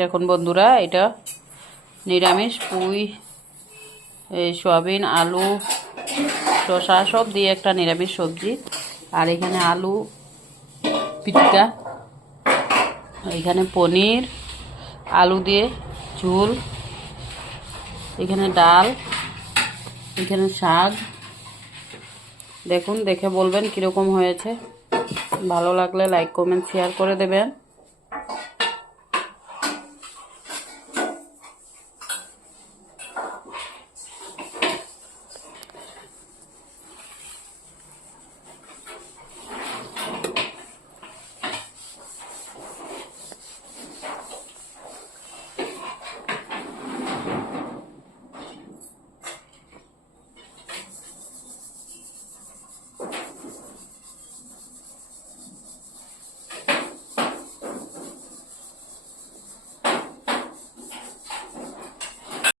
দেখুন বন্ধুরা, এটা নিরামিষ পুঁই, এই সয়াবিন, আলু, শসা সব দিয়ে একটা নিরামিষ সবজি। আর এখানে আলু পিটিকা, এখানে পনির, আলু দিয়ে ঝোল, এখানে ডাল, এখানে শাক। দেখুন, দেখে বলবেন কীরকম হয়েছে। ভালো লাগলে লাইক কমেন্ট শেয়ার করে দেবেন।